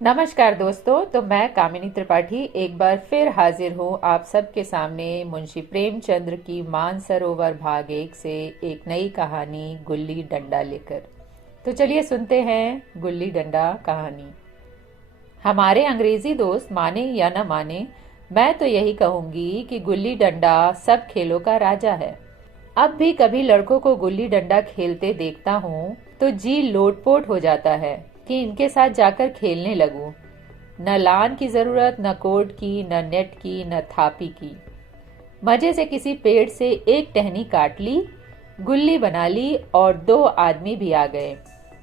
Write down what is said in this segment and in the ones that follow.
नमस्कार दोस्तों। तो मैं कामिनी त्रिपाठी एक बार फिर हाजिर हूँ आप सबके सामने मुंशी प्रेमचंद्र की मानसरोवर भाग 1 से एक नई कहानी गुल्ली डंडा लेकर। तो चलिए सुनते हैं गुल्ली डंडा कहानी। हमारे अंग्रेजी दोस्त माने या न माने, मैं तो यही कहूंगी कि गुल्ली डंडा सब खेलों का राजा है। अब भी कभी लड़कों को गुल्ली डंडा खेलते देखता हूँ तो जी लोटपोट हो जाता है कि इनके साथ जाकर खेलने लगूं। न लान की जरूरत, न कोर्ट की, न नेट की, न थापी की। मजे से किसी पेड़ से एक टहनी काट ली, गुल्ली बना ली और 2 आदमी भी आ गए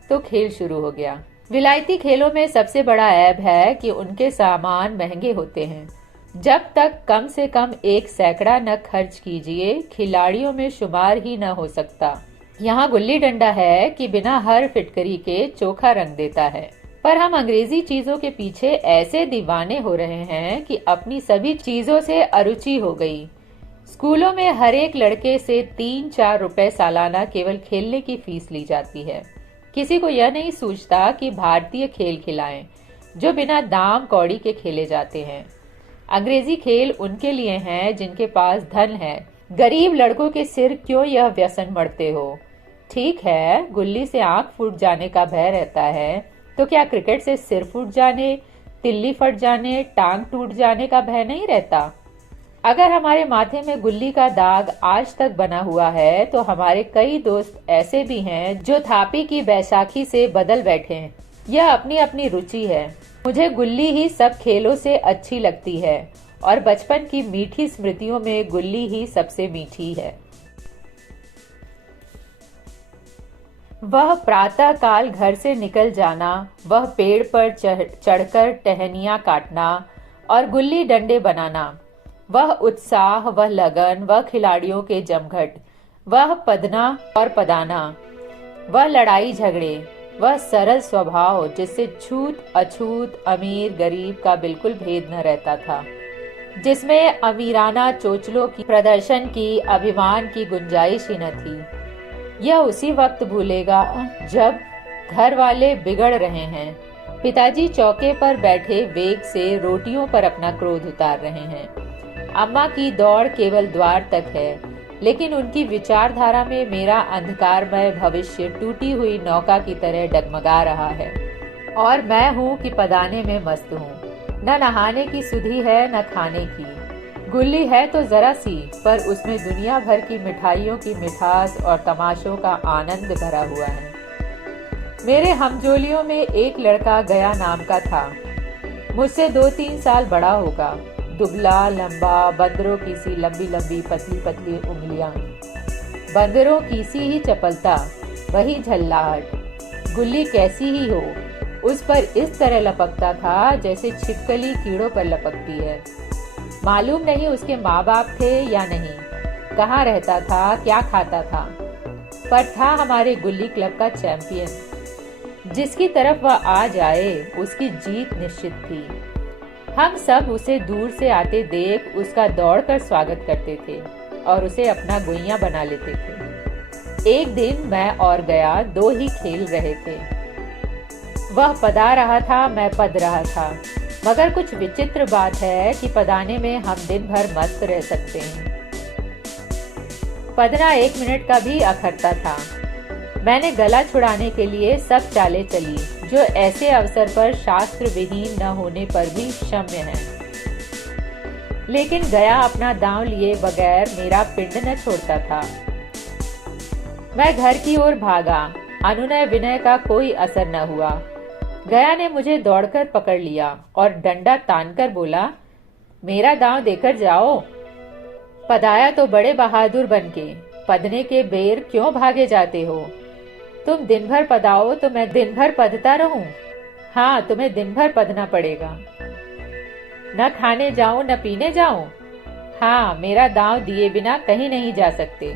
तो खेल शुरू हो गया। विलायती खेलों में सबसे बड़ा ऐब है कि उनके सामान महंगे होते हैं। जब तक कम से कम 1 सैकड़ा न खर्च कीजिए, खिलाड़ियों में शुमार ही न हो सकता। यहाँ गुल्ली डंडा है कि बिना हर फिटकरी के चोखा रंग देता है। पर हम अंग्रेजी चीजों के पीछे ऐसे दीवाने हो रहे हैं कि अपनी सभी चीजों से अरुचि हो गई। स्कूलों में हर एक लड़के से 3-4 रुपए सालाना केवल खेलने की फीस ली जाती है। किसी को यह नहीं सूझता कि भारतीय खेल खिलाएं जो बिना दाम कौड़ी के खेले जाते हैं। अंग्रेजी खेल उनके लिए हैं जिनके पास धन है। गरीब लड़कों के सिर क्यों यह व्यसन मढ़ते हो? ठीक है, गुल्ली से आंख फूट जाने का भय रहता है, तो क्या क्रिकेट से सिर फूट जाने, तिल्ली फट जाने, टांग टूट जाने का भय नहीं रहता? अगर हमारे माथे में गुल्ली का दाग आज तक बना हुआ है तो हमारे कई दोस्त ऐसे भी हैं जो थापी की बैसाखी से बदल बैठे हैं। यह अपनी अपनी रुचि है। मुझे गुल्ली ही सब खेलों से अच्छी लगती है और बचपन की मीठी स्मृतियों में गुल्ली ही सबसे मीठी है। वह प्रातः काल घर से निकल जाना, वह पेड़ पर चढ़कर टहनियां काटना और गुल्ली डंडे बनाना, वह उत्साह, वह लगन, वह खिलाड़ियों के जमघट, वह पदना और पदाना, वह लड़ाई झगड़े, वह सरल स्वभाव जिससे छूत अछूत, अमीर गरीब का बिल्कुल भेद न रहता था, जिसमें अमीराना चोचलों की प्रदर्शन की, अभिमान की गुंजाइश ही न थी। यह उसी वक्त भूलेगा जब घर वाले बिगड़ रहे हैं, पिताजी चौके पर बैठे वेग से रोटियों पर अपना क्रोध उतार रहे हैं, अम्मा की दौड़ केवल द्वार तक है, लेकिन उनकी विचारधारा में मेरा अंधकारमय भविष्य टूटी हुई नौका की तरह डगमगा रहा है और मैं हूँ कि पदाने में मस्त हूँ। न नहाने की सुधि है न खाने की। गुल्ली है तो जरा सी, पर उसमें दुनिया भर की मिठाइयों की मिठास और तमाशों का आनंद भरा हुआ है। मेरे हमजोलियों में एक लड़का गया नाम का था। मुझसे 2-3 साल बड़ा होगा। दुबला लंबा, बंदरों की सी लंबी लंबी पतली पतली उंगलियां, बंदरों की सी ही चपलता, वही झल्लाहट। गुल्ली कैसी ही हो, उस पर इस तरह लपकता था जैसे छिपकली कीड़ों पर लपकती है। मालूम नहीं उसके माँ बाप थे या नहीं, कहाँ रहता था, क्या खाता था, पर था हमारे गुल्ली क्लब का चैंपियन। जिसकी तरफ वह आ जाए उसकी जीत निश्चित थी। हम सब उसे दूर से आते देख उसका दौड़कर स्वागत करते थे और उसे अपना गुइया बना लेते थे। एक दिन मैं और गया 2 ही खेल रहे थे। वह पदा रहा था, मैं पद रहा था, मगर कुछ विचित्र बात है कि पदाने में हम दिन भर मस्त रह सकते हैं। पदना 1 मिनट का भी अखरता था। मैंने गला छुड़ाने के लिए सब चालें चली जो ऐसे अवसर पर शास्त्र विहीन न होने पर भी क्षम्य है, लेकिन गया अपना दांव लिए बगैर मेरा पिंड न छोड़ता था। मैं घर की ओर भागा। अनुनय विनय का कोई असर न हुआ। गया ने मुझे दौड़कर पकड़ लिया और डंडा तानकर बोला, मेरा दांव देकर जाओ। पदाया तो बड़े बहादुर बनके, पदने के बेर क्यों भागे जाते हो? तुम दिन भर पदाओ तो मैं दिन भर पदता रहूं? हाँ, तुम्हें दिन भर पदना पड़ेगा। न खाने जाऊं न पीने जाऊं? हाँ, मेरा दांव दिए बिना कहीं नहीं जा सकते।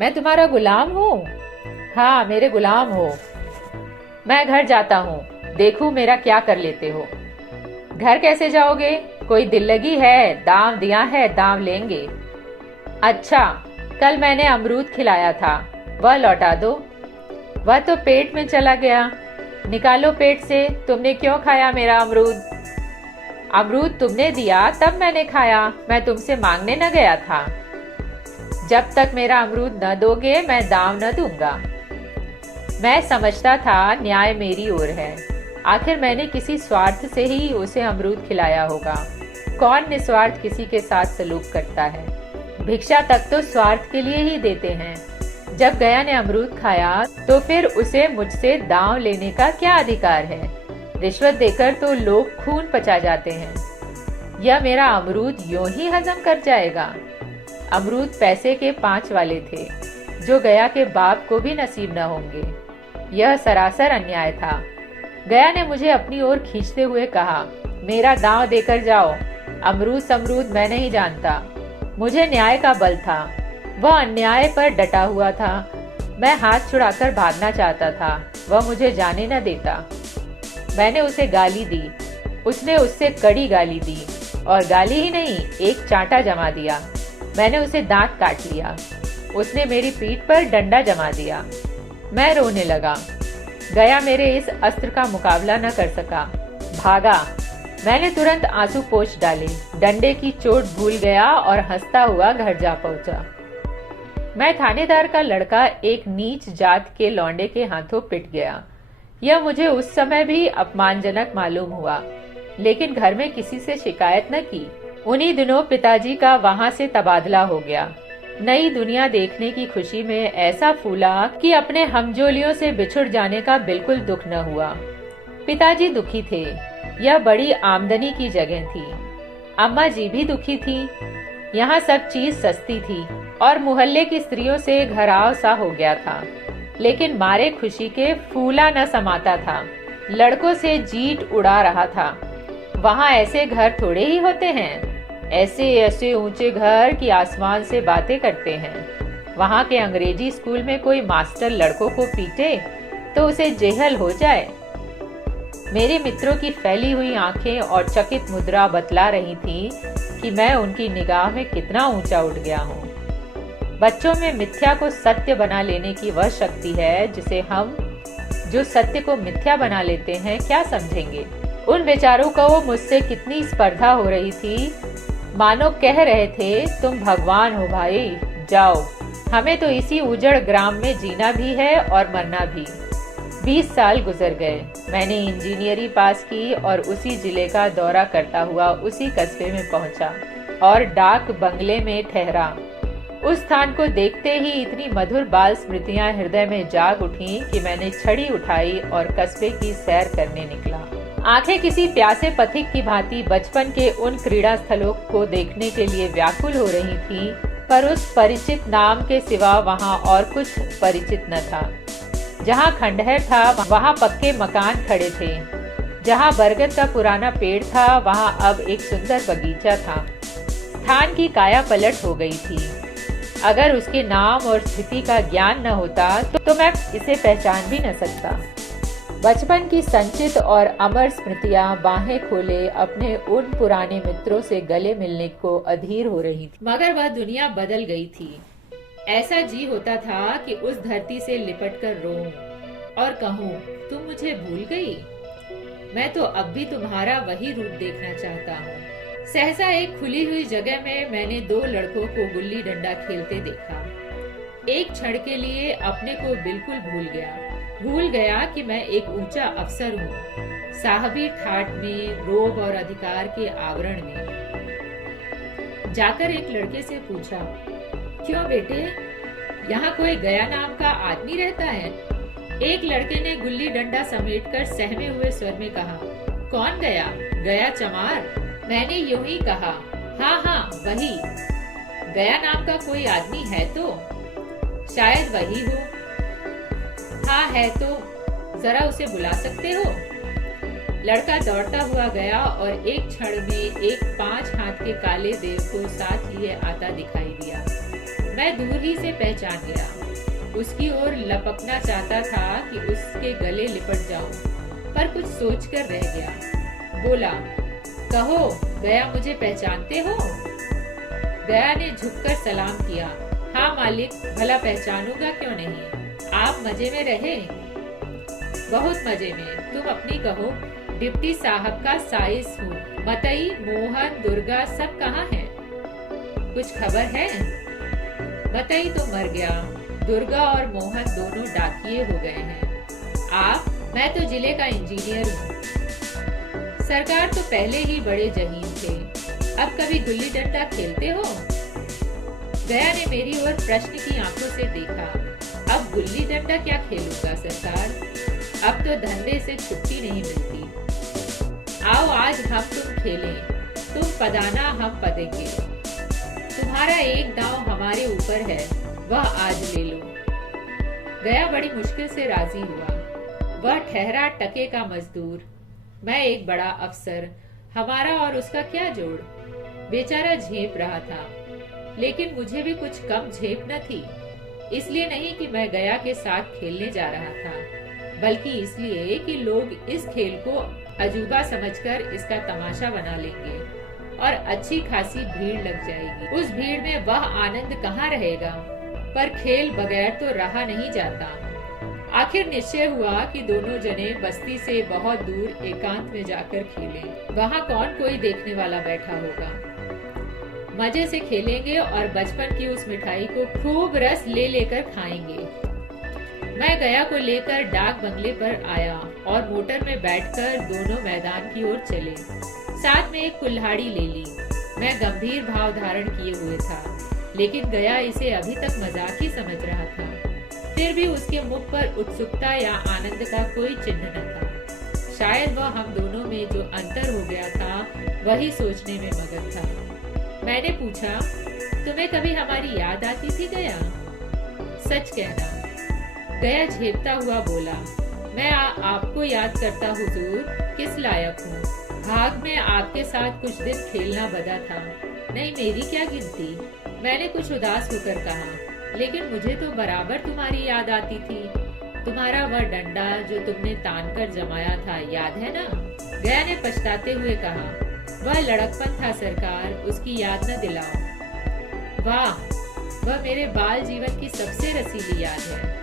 मैं तुम्हारा गुलाम हूँ? हाँ, मेरे गुलाम हो। मैं घर जाता हूँ, देखूं मेरा क्या कर लेते हो। घर कैसे जाओगे? कोई दिल लगी है? दांव दिया है, दांव लेंगे। अच्छा, कल मैंने अमरूद खिलाया था, वह लौटा दो। वह तो पेट में चला गया। निकालो पेट से, तुमने क्यों खाया मेरा अमरूद? अमरूद तुमने दिया तब मैंने खाया, मैं तुमसे मांगने न गया था। जब तक मेरा अमरूद न दोगे मैं दाम न दूंगा। मैं समझता था न्याय मेरी ओर है, आखिर मैंने किसी स्वार्थ से ही उसे अमरूद खिलाया होगा। कौन निस्वार्थ किसी के साथ सलूक करता है? भिक्षा तक तो स्वार्थ के लिए ही देते हैं। जब गया ने अमरूद खाया तो फिर उसे मुझसे दांव लेने का क्या अधिकार है? रिश्वत देकर तो लोग खून पचा जाते हैं। यह मेरा अमरूद यूं ही हजम कर जाएगा? अमरूद पैसे के 5 वाले थे, जो गया के बाप को भी नसीब न होंगे। यह सरासर अन्याय था। गया ने मुझे अपनी ओर खींचते हुए कहा, मेरा दांव देकर जाओ। अमरूद समरूद मैं नहीं जानता, मुझे न्याय का बल था। वह अन्याय पर डटा हुआ था। मैं हाथ छुड़ाकर भागना चाहता था, वह मुझे जाने न देता। मैंने उसे गाली दी, उसने उससे कड़ी गाली दी, और गाली ही नहीं, एक चांटा जमा दिया। मैंने उसे दांत काट लिया, उसने मेरी पीठ पर डंडा जमा दिया। मैं रोने लगा। गया मेरे इस अस्त्र का मुकाबला न कर सका, भागा। मैंने तुरंत आंसू पोंछ डाले, डंडे की चोट भूल गया और हंसता हुआ घर जा पहुंचा। मैं थानेदार का लड़का एक नीच जात के लौंडे के हाथों पिट गया। यह मुझे उस समय भी अपमानजनक मालूम हुआ, लेकिन घर में किसी से शिकायत न की। उन्हीं दिनों पिताजी का वहां से तबादला हो गया। नई दुनिया देखने की खुशी में ऐसा फूला कि अपने हमजोलियों से बिछुड़ जाने का बिल्कुल दुख न हुआ। पिताजी दुखी थे, यह बड़ी आमदनी की जगह थी। अम्मा जी भी दुखी थी। यहाँ सब चीज सस्ती थी और मोहल्ले की स्त्रियों से घराव सा हो गया था, लेकिन मारे खुशी के फूला न समाता था। लड़कों से जीट उड़ा रहा था। वहाँ ऐसे घर थोड़े ही होते हैं, ऐसे ऐसे ऊंचे घर कि आसमान से बातें करते हैं। वहाँ के अंग्रेजी स्कूल में कोई मास्टर लड़कों को पीटे तो उसे जेहल हो जाए। मेरे मित्रों की फैली हुई आंखें और चकित मुद्रा बतला रही थी कि मैं उनकी निगाह में कितना ऊंचा उठ गया हूँ। बच्चों में मिथ्या को सत्य बना लेने की वह शक्ति है जिसे हम, जो सत्य को मिथ्या बना लेते हैं, क्या समझेंगे। उन बेचारों को मुझसे कितनी स्पर्धा हो रही थी, मानो कह रहे थे तुम भगवान हो भाई, जाओ, हमें तो इसी उजड़ ग्राम में जीना भी है और मरना भी। 20 साल गुजर गए। मैंने इंजीनियरिंग पास की और उसी जिले का दौरा करता हुआ उसी कस्बे में पहुंचा और डाक बंगले में ठहरा। उस स्थान को देखते ही इतनी मधुर बाल स्मृतियां हृदय में जाग उठी कि मैंने छड़ी उठाई और कस्बे की सैर करने निकला। आंखें किसी प्यासे पथिक की भांति बचपन के उन क्रीड़ा स्थलों को देखने के लिए व्याकुल हो रही थीं, पर उस परिचित नाम के सिवा वहां और कुछ परिचित न था। जहां खंडहर था वहां पक्के मकान खड़े थे। जहां बरगद का पुराना पेड़ था वहां अब एक सुंदर बगीचा था। स्थान की काया पलट हो गई थी। अगर उसके नाम और स्थिति का ज्ञान न होता तो मैं इसे पहचान भी न सकता। बचपन की संचित और अमर स्मृतियां बाहें खोले अपने उन पुराने मित्रों से गले मिलने को अधीर हो रही थी। मगर वह दुनिया बदल गई थी। ऐसा जी होता था कि उस धरती से लिपट कर रोऊं और कहूं, तुम मुझे भूल गई? मैं तो अब भी तुम्हारा वही रूप देखना चाहता हूँ। सहसा एक खुली हुई जगह में मैंने 2 लड़कों को गुल्ली डंडा खेलते देखा। एक क्षण के लिए अपने को बिल्कुल भूल गया कि मैं एक ऊंचा अफसर हूँ, साहबी ठाट में, रोब और अधिकार के आवरण में। जाकर एक लड़के से पूछा, क्यों बेटे, यहाँ कोई गया नाम का आदमी रहता है? एक लड़के ने गुल्ली डंडा समेटकर सहमे हुए स्वर में कहा, कौन गया? गया चमार? मैंने यूं ही कहा, हाँ हाँ वही। गया नाम का कोई आदमी है तो? शायद वही हो। हाँ है तो जरा उसे बुला सकते हो? लड़का दौड़ता हुआ गया और एक क्षण में एक 5 हाथ के काले देव को साथ लिए आता दिखाई दिया। मैं दूर ही से पहचान गया। उसकी ओर लपकना चाहता था कि उसके गले लिपट जाऊं, पर कुछ सोचकर रह गया। बोला, कहो गया, मुझे पहचानते हो? गया ने झुककर सलाम किया। हाँ मालिक, भला पहचानूंगा क्यों नहीं। आप मजे में रहे? बहुत मजे में। तुम अपनी कहो। डिप्टी साहब का साइज हूँ। मतई, मोहन, दुर्गा सब कहाँ हैं? कुछ खबर है? मतई तो मर गया। दुर्गा और मोहन दोनों डाकिये हो गए हैं। मैं तो जिले का इंजीनियर हूँ। सरकार तो पहले ही बड़े जहीन थे। अब कभी गुल्ली डंडा खेलते हो? गया ने मेरी ओर प्रश्न की आंखों से देखा। अब गुल्ली डंडा क्या खेलूंगा सरकार? अब तो धंधे से छुट्टी नहीं मिलती। आओ आज हम तुम खेलें। तुम पदाना हम पदेंगे। तुम्हारा एक दांव हमारे ऊपर है, वह आज ले लो। गया बड़ी मुश्किल से राजी हुआ। वह ठहरा टके का मजदूर, मैं एक बड़ा अफसर। हमारा और उसका क्या जोड़? बेचारा झेप रहा था, लेकिन मुझे भी कुछ कम झेप न थी। इसलिए नहीं कि मैं गया के साथ खेलने जा रहा था, बल्कि इसलिए कि लोग इस खेल को अजूबा समझकर इसका तमाशा बना लेंगे और अच्छी खासी भीड़ लग जाएगी। उस भीड़ में वह आनंद कहाँ रहेगा? पर खेल बगैर तो रहा नहीं जाता। आखिर निश्चय हुआ कि दोनों जने बस्ती से बहुत दूर एकांत में जाकर खेलें। वहाँ कौन कोई देखने वाला बैठा होगा। मजे से खेलेंगे और बचपन की उस मिठाई को खूब रस ले लेकर खाएंगे। मैं गया को लेकर डाक बंगले पर आया और मोटर में बैठकर दोनों मैदान की ओर चले। साथ में एक कुल्हाड़ी ले ली। मैं गंभीर भाव धारण किए हुए था, लेकिन गया इसे अभी तक मजाक ही समझ रहा था। फिर भी उसके मुख पर उत्सुकता या आनंद का कोई चिन्ह न था। शायद वह हम दोनों में जो अंतर हो गया था वही सोचने में मगन था। मैंने पूछा, तुम्हें कभी हमारी याद आती थी गया? सच कहना। गया झेपता हुआ बोला, मैं आपको याद करता हुजूर, किस लायक हूँ। भाग में आपके साथ कुछ दिन खेलना बदा था। नहीं, मेरी क्या गिनती। मैंने कुछ उदास होकर कहा, लेकिन मुझे तो बराबर तुम्हारी याद आती थी। तुम्हारा वह डंडा जो तुमने तान कर जमाया था, याद है ना? गया ने पछताते हुए कहा, वह लड़कपन था सरकार, उसकी याद न दिलाओ। वाह, वह मेरे बाल जीवन की सबसे रसीली याद है।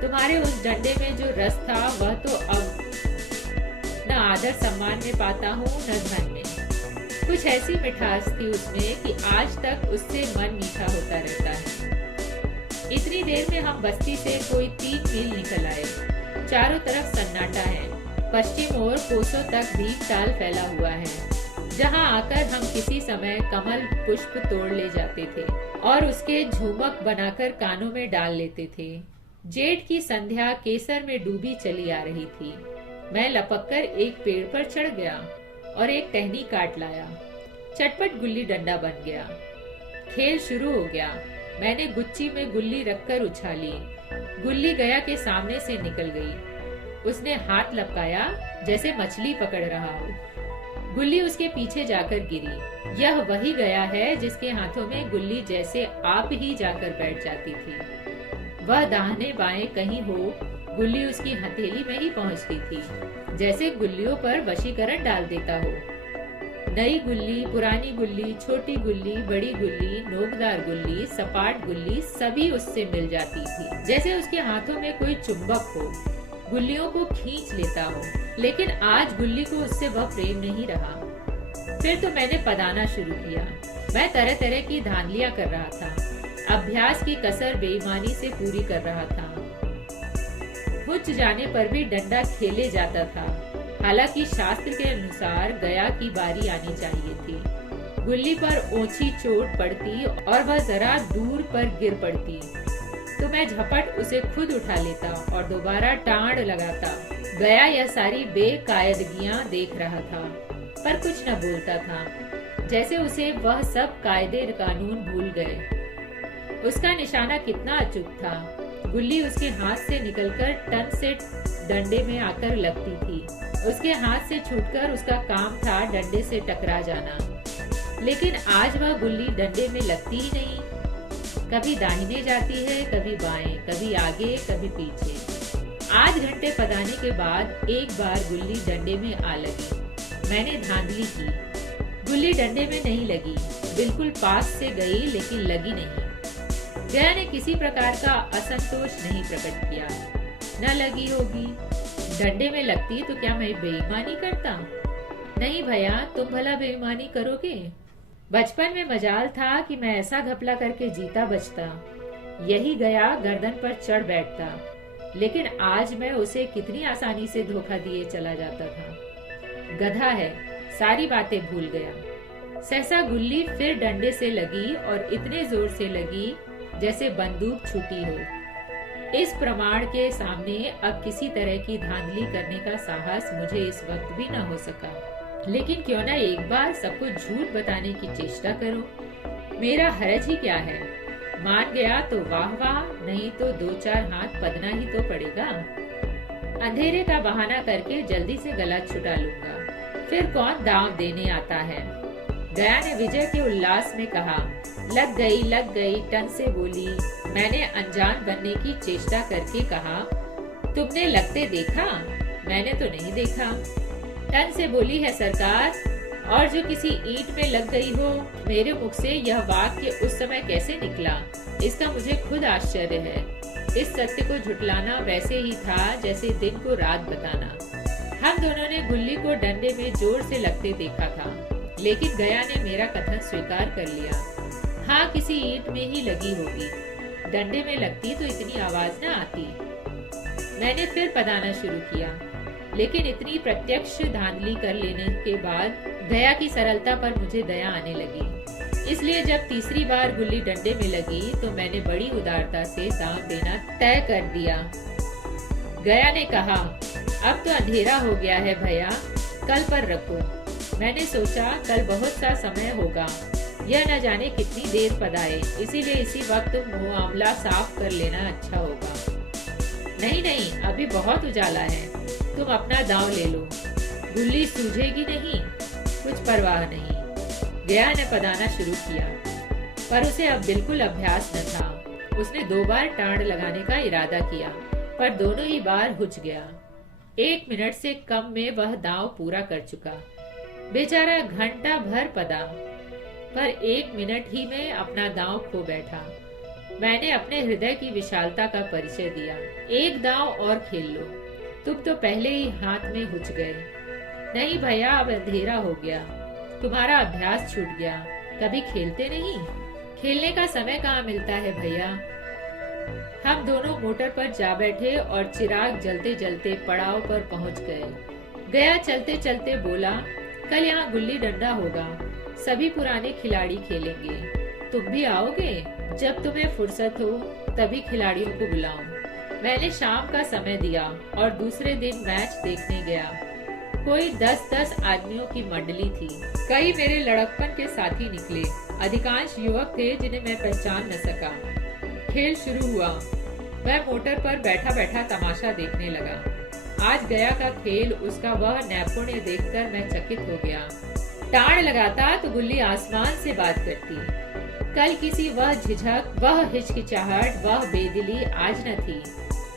तुम्हारे उस डंडे में जो रस था वह तो अब न आदर सम्मान में पाता हूँ न धन में। कुछ ऐसी मिठास थी उसमें कि आज तक उससे मन मीठा होता रहता है। इतनी देर में हम बस्ती से कोई 3 मील निकल आए। चारों तरफ सन्नाटा है। पश्चिम ओर कोसों तक भीग ताल फैला हुआ है, जहाँ आकर हम किसी समय कमल पुष्प तोड़ ले जाते थे और उसके झुमक बनाकर कानों में डाल लेते थे। जेठ की संध्या केसर में डूबी चली आ रही थी। मैं लपककर एक पेड़ पर चढ़ गया और एक टहनी काट लाया। चटपट गुल्ली डंडा बन गया। खेल शुरू हो गया। मैंने गुच्ची में गुल्ली रखकर उछाली। गुल्ली गया के सामने से निकल गई। उसने हाथ लपकाया जैसे मछली पकड़ रहा हो। गुल्ली उसके पीछे जाकर गिरी। यह वही गया है जिसके हाथों में गुल्ली जैसे आप ही जाकर बैठ जाती थी। वह दाहिने बाएं कहीं हो, गुल्ली उसकी हथेली में ही पहुंचती थी, जैसे गुल्लियों पर वशीकरण डाल देता हो। नई गुल्ली, पुरानी गुल्ली, छोटी गुल्ली, बड़ी गुल्ली, नोकदार गुल्ली, सपाट गुल्ली सभी उससे मिल जाती थी, जैसे उसके हाथों में कोई चुंबक हो, गुल्लियों को खींच लेता हो। लेकिन आज गुल्ली को उससे वह प्रेम नहीं रहा। फिर तो मैंने पदाना शुरू किया। मैं तरह तरह की धांधलियां कर रहा था। अभ्यास की कसर बेईमानी से पूरी कर रहा था। हुच जाने पर भी डंडा खेले जाता था। हालांकि शास्त्र के अनुसार गया की बारी आनी चाहिए थी। गुल्ली पर ऊंची चोट पड़ती और वह जरा दूर पर गिर पड़ती तो मैं झपट उसे खुद उठा लेता और दोबारा टांड लगाता। गया यह सारी बेकायदगियां देख रहा था, पर कुछ न बोलता था, जैसे उसे वह सब कायदे कानून भूल गए। उसका निशाना कितना अचूक था। गुल्ली उसके हाथ से निकलकर टन से डंडे में आकर लगती थी। उसके हाथ से छूटकर उसका काम था डंडे से टकरा जाना। लेकिन आज वह गुल्ली डंडे में लगती ही नहीं। कभी दाहिने जाती है, कभी बाएं, कभी आगे, कभी पीछे। आध घंटे पदाने के बाद एक बार गुल्ली डंडे में आ लगी। मैंने धांधली की। गुल्ली डंडे में नहीं लगी। बिल्कुल पास से गई, लेकिन लगी नहीं। गया ने किसी प्रकार का असंतोष नहीं प्रकट किया। न लगी होगी, डंडे में लगती तो क्या मैं बेईमानी करता? नहीं भैया, तुम भला बेईमानी करोगे? बचपन में मजाल था कि मैं ऐसा घपला करके जीता बचता। यही गया गर्दन पर चढ़ बैठता, लेकिन आज मैं उसे कितनी आसानी से धोखा दिए चला जाता था। गधा है, सारी बातें भूल गया। सहसा गुल्ली फिर डंडे से लगी और इतने जोर से लगी जैसे बंदूक छूटी हो। इस प्रमाण के सामने अब किसी तरह की धांधली करने का साहस मुझे इस वक्त भी न हो सका। लेकिन क्यों ना एक बार सबको झूठ बताने की चेष्टा करो। मेरा हरज ही क्या है? मान गया तो वाह वाह, नहीं तो 2-4 हाथ पदना ही तो पड़ेगा। अंधेरे का बहाना करके जल्दी से गला छुटा लूंगा, फिर कौन दांव देने आता है। गया ने विजय के उल्लास में कहा। लग गई टन से बोली। मैंने अनजान बनने की चेष्टा करके कहा, तुमने लगते देखा? मैंने तो नहीं देखा। टन से बोली है सरकार, और जो किसी ईंट में लग गई हो। मेरे मुख से यह वाक्य उस समय कैसे निकला, इसका मुझे खुद आश्चर्य है। इस सत्य को झुटलाना वैसे ही था जैसे दिन को रात बताना। हम दोनों ने गुल्ली को डंडे में जोर से लगते देखा था, लेकिन गया ने मेरा कथन स्वीकार कर लिया। हाँ, किसी ईंट में ही लगी होगी। डंडे में लगती तो इतनी आवाज न आती। मैंने फिर पदाना शुरू किया, लेकिन इतनी प्रत्यक्ष धांधली कर लेने के बाद दया की सरलता पर मुझे दया आने लगी। इसलिए जब तीसरी बार गुल्ली डंडे में लगी तो मैंने बड़ी उदारता से दांव देना तय कर दिया। गया ने कहा, अब तो अंधेरा हो गया है भैया, कल पर रखो। मैंने सोचा कल बहुत सा समय होगा, यह न जाने कितनी देर पदाए, इसीलिए इसी वक्त मामला साफ कर लेना अच्छा होगा। नहीं, अभी बहुत उजाला है, तुम अपना दांव ले लो, गुल्ली सूझेगी नहीं, कुछ परवाह नहीं। गया ने पदाना शुरू किया, पर उसे अब बिल्कुल अभ्यास न था। उसने 2 बार टांड लगाने का इरादा किया, पर दोनों ही बार हुच गया। 1 मिनट से कम में वह दांव पूरा कर चुका। बेचारा घंटा भर पदा, पर 1 मिनट ही में अपना दांव खो बैठा। मैंने अपने हृदय की विशालता का परिचय दिया। एक दांव और खेल लो, तुम तो पहले ही हाथ में हुच गए। नहीं भैया, अब अंधेरा हो गया, तुम्हारा अभ्यास छूट गया, कभी खेलते नहीं। खेलने का समय कहाँ मिलता है भैया। हम दोनों मोटर पर जा बैठे और चिराग जलते जलते पड़ाव पर पहुंच गए। गया चलते चलते बोला, कल यहाँ गुल्ली डंडा होगा, सभी पुराने खिलाड़ी खेलेंगे, तुम भी आओगे? जब तुम्हें फुर्सत हो तभी खिलाड़ियों को बुलाऊं। मैंने शाम का समय दिया और दूसरे दिन मैच देखने गया। कोई 10-10 आदमियों की मंडली थी। कई मेरे लड़कपन के साथी निकले। अधिकांश युवक थे जिन्हें मैं पहचान न सका। खेल शुरू हुआ। मैं मोटर पर बैठा बैठा तमाशा देखने लगा। आज गया का खेल, उसका वह नैपुण्य देखकर मैं चकित हो गया। टाण लगाता तो गुल्ली आसमान से बात करती। कल किसी वह झिझक, वह हिचकिचाहट, वह बेदिली आज न थी।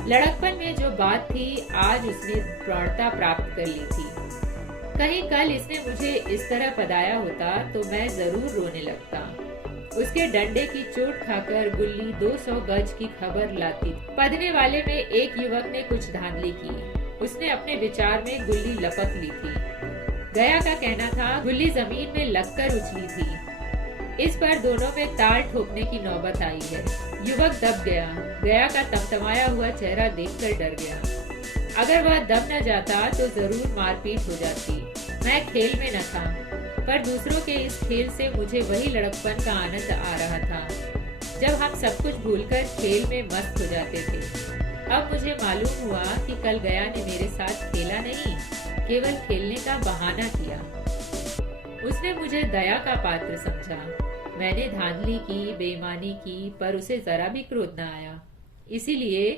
लड़कपन में जो बात थी आज उसने प्रौढ़ता प्राप्त कर ली थी। कहीं कल इसने मुझे इस तरह पदाया होता तो मैं जरूर रोने लगता। उसके डंडे की चोट खाकर गुल्ली 200 गज की खबर लाती। पदने वाले में एक युवक ने कुछ धांधली की। उसने अपने विचार में गुल्ली लपक ली थी। गया का कहना था गुल्ली जमीन में लगकर उछली थी। इस पर दोनों में ताल ठोकने की नौबत आई है। युवक दब गया। गया का तमतमाया हुआ चेहरा देखकर डर गया। अगर वह दब न जाता तो जरूर मारपीट हो जाती। मैं खेल में न था, पर दूसरों के इस खेल से मुझे वही लड़कपन का आनंद आ रहा था जब हम सब कुछ भूलकर खेल में मस्त हो जाते थे। अब मुझे मालूम हुआ कि कल गया ने मेरे साथ खेला नहीं, केवल खेलने का बहाना किया। उसने मुझे दया का पात्र समझा। मैंने धांधली की, बेईमानी की, पर उसे जरा भी क्रोध न आया, इसीलिए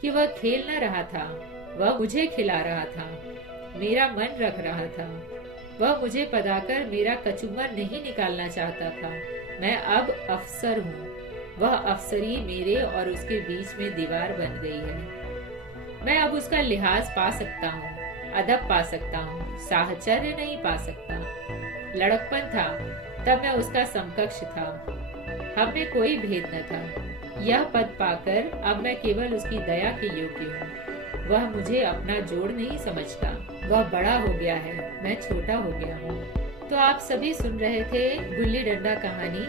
कि वह खेल न रहा था, वह मुझे खिला रहा था, मेरा मन रख रहा था। वह मुझे पदाकर मेरा कचूमर नहीं निकालना चाहता था। मैं अब अफसर हूँ। वह अफसरी मेरे और उसके बीच में दीवार बन गई है। मैं अब उसका लिहाज पा सकता हूँ, अदब पा सकता हूँ, साहचर्य नहीं पा सकता। लड़कपन था तब मैं उसका समकक्ष था। हम में कोई भेद न था। यह पद पाकर अब मैं केवल उसकी दया के योग्य हूँ। वह मुझे अपना जोड़ नहीं समझता। वह बड़ा हो गया है, मैं छोटा हो गया हूँ। तो आप सभी सुन रहे थे गुल्ली डंडा कहानी।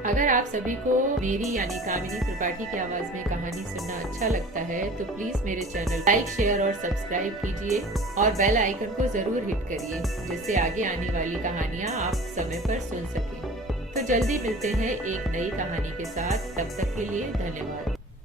अगर आप सभी को मेरी यानी कामिनी त्रिपाठी की आवाज में कहानी सुनना अच्छा लगता है तो प्लीज मेरे चैनल लाइक, शेयर और सब्सक्राइब कीजिए और बेल आइकन को जरूर हिट करिए, जिससे आगे आने वाली कहानियाँ आप समय पर सुन सकें। तो जल्दी मिलते हैं एक नई कहानी के साथ। तब तक के लिए धन्यवाद।